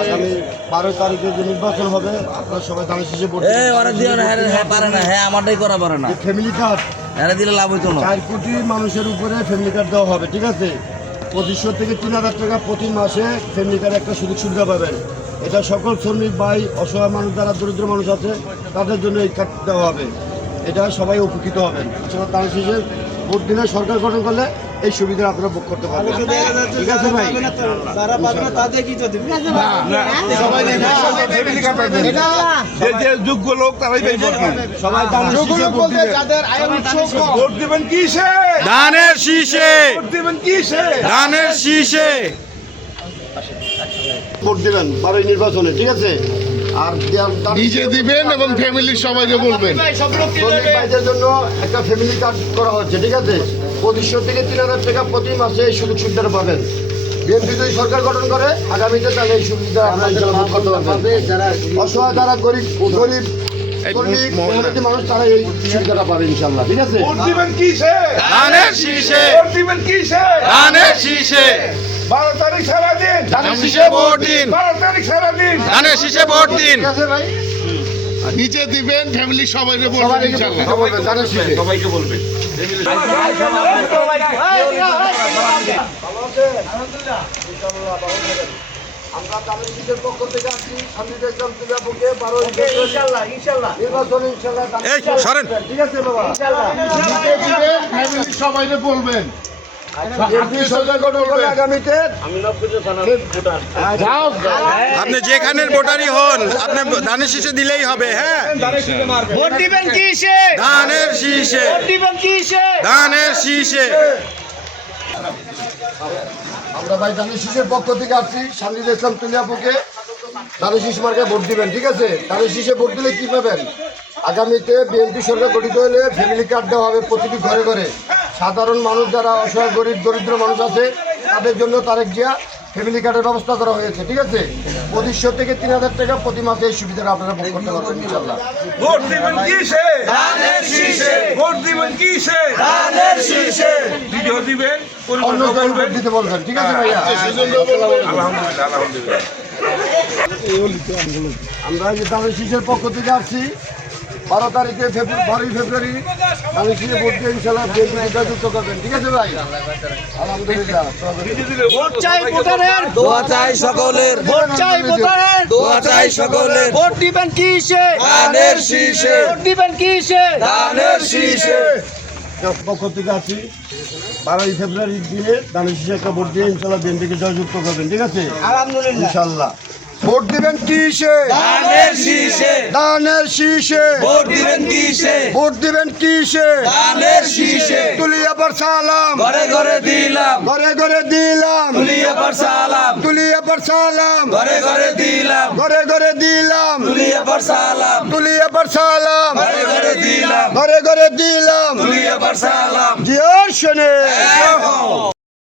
আগামী 12 তারিখে যে নির্বাচন হবে আপনারা সবাই দানের শীষে ভোট দিবেন। ফ্যামিলি কার্ড দিলে লাভ হইতো না। 4 কোটি মানুষের উপরে ফ্যামিলি কার্ড দেওয়া হবে, ঠিক আছে? 2500 থেকে 3000 টাকা প্রতি মাসে ফ্যামিলি কার্ডে একটা সুযোগ সুবিধা পাবেন। এটা সকল শ্রমিক ভাই, অসহায় মানুষ, যারা দরিদ্র মানুষ আছে তাদের জন্য এই কার্ড দেওয়া হবে। এটা সবাই উপকৃত হবেন। এছাড়া দানের শীষে ভোট দিলে সরকার গঠন করলে এই সুবিধা আপনারা ভোগ করতে পারবেন, ঠিক আছে ভাই? যোগ্য লোক তারাই সবাই দানের শীষে ভোট দিবেন। ভোট দিবেন কিসে? ধানের শীষে, ভোট দিবেন কিসে? ধানের শীষে ভোট দিবেন 12 নির্বাচনে, ঠিক আছে? আর নিজে দিবেন এবং ফ্যামিলির সবাইকে বলবেন। শ্রমিক ভাইদের জন্য একটা ফ্যামিলি কার্ড করা হচ্ছে, ঠিক আছে? 2500 থেকে 3000 টাকা প্রতি মাসে এই সুযোগ সুবিধাটা পাবেন। বিএনপি যদি সরকার গঠন করে আগামীতে তাহলে এই সুবিধা আপনারা ইনশাআল্লাহ ভোগ করতে পারবেন। অসহায় যারা গরিব শ্রমিক মেহনতি মানুষ তারা এই সুবিধাটা পাবে ইনশাআল্লাহ, ঠিক আছে? ভোট দিবেন কিসে? ধানের শীষে, ভোট দিবেন কিসে? ধানের শীষে 12 তারিখ সারাদিন ধানের শীষে ভোট দিন, 12 তারিখ সারাদিন ধানের শীষে ভোট দিন। ঠিক আছে ভাই? নিজে দিবেন, ফ্যামিলির সবাইকে বলবেন সবাইকে ইনশাআল্লাহ। বলবেন দানের শীষে। সবাইকে বলবেন। আমরা দানের শীষের পক্ষ থেকে আসছি শান্তিতে ইসলাম তুলিয়াপুরকে 12 নির্বাচনে ইনশাআল্লাহ দানের এই শীষে সরেন। ঠিক আছে বাবা? নিজে দিবেন, ফ্যামিলির সবাইকে বলবেন। বিএনপি সরকার গঠন করলে আগামীতে যাও আপনি যেখানের ভোটারই হন আপনি ধানের শীষে দিলেই হবে। হ্যাঁ, ভোট দিবেন কিসে? ধানের শীষে, ভোট দিবেন কিসে? ধানের শীষে। আমরা ভাই দানের শীষের পক্ষ থেকে আসছি শান্তিতে ইসলাম তুলিয়াপুরকে দানের শীষ মার্কায় ভোট দিবেন, ঠিক আছে? দানের শীষে ভোট দিলে কি পাবেন? আগামীতে বিএনপি সরকার গঠিত হলে ফ্যামিলি কার্ড দেওয়া হবে প্রতিটি ঘরে ঘরে। সাধারণ মানুষ যারা অসহায় গরিব দরিদ্র মানুষ আছে তাদের জন্য তারেক জিয়া ফ্যামিলি কার্ডের ব্যবস্থা করা হয়েছে, ঠিক আছে? 2500 থেকে 3000 টাকা প্রতি মাসে এই সুবিধাটা আপনারা ভোগ করতে পারবেন ইনশাআল্লাহ। ভোট দিবেন কিসে? ধানের শীষে, ভোট দিবেন কিসে? ধানের শীষে। ভিডিও দিবেন, অন্য পরিবর্তন কেউ ভোট করবেন। দিতে বলবেন, ঠিক আছে ভাইয়া? আলহামদুলিল্লাহ, আলহামদুলিল্লাহ। আমরা যে দানের শীষের পক্ষ থেকে আসছি 12 তারিখে 12 ফেব্রুয়ারি দানের শীষে ভোট দিয়ে ইনশাআল্লাহ বিএনপি যুক্ত করবেন, ঠিক আছে ভাই? আলহামদুলিল্লাহ। ভোট চাই ভোটারের, দোয়া চাই সকলের। ভোট চাই ভোটারের, দোয়া চাই সকলের। ভোট দিবেন কিসে? ধানের শীষে। ভোট দিবেন কিসে? ধানের শীষে। পক্ষ থেকে আসছি 12 ফেব্রুয়ারির দিনে দানের শীষে একটা ভোট দিয়ে ইনশাআল্লাহ বিএনপিকে জয়যুক্ত করবেন, ঠিক আছে? আলহামদুলিল্লাহ। ইনশাআল্লাহ। ভোট দিবেন কিসে? ধানের শীষে। দানের শীষে। ভোট দিবেন কিসে? ভোট দিবেন কিসে? ধানের শীষে। তুলিয়াবার সালাম, ঘরে ঘরে দিলাম, ঘরে ঘরে দিলাম, তুলিয়াবার সালাম। তুলিয়াবার সালাম, ঘরে ঘরে দিলাম, ঘরে ঘরে দিলাম, তুলিয়াবার সালাম। তুলিয়াবার সালাম, ঘরে ঘরে দিলাম, ঘরে ঘরে দিলাম। তুলিয়াবার সালাম। জিয়ার শোনে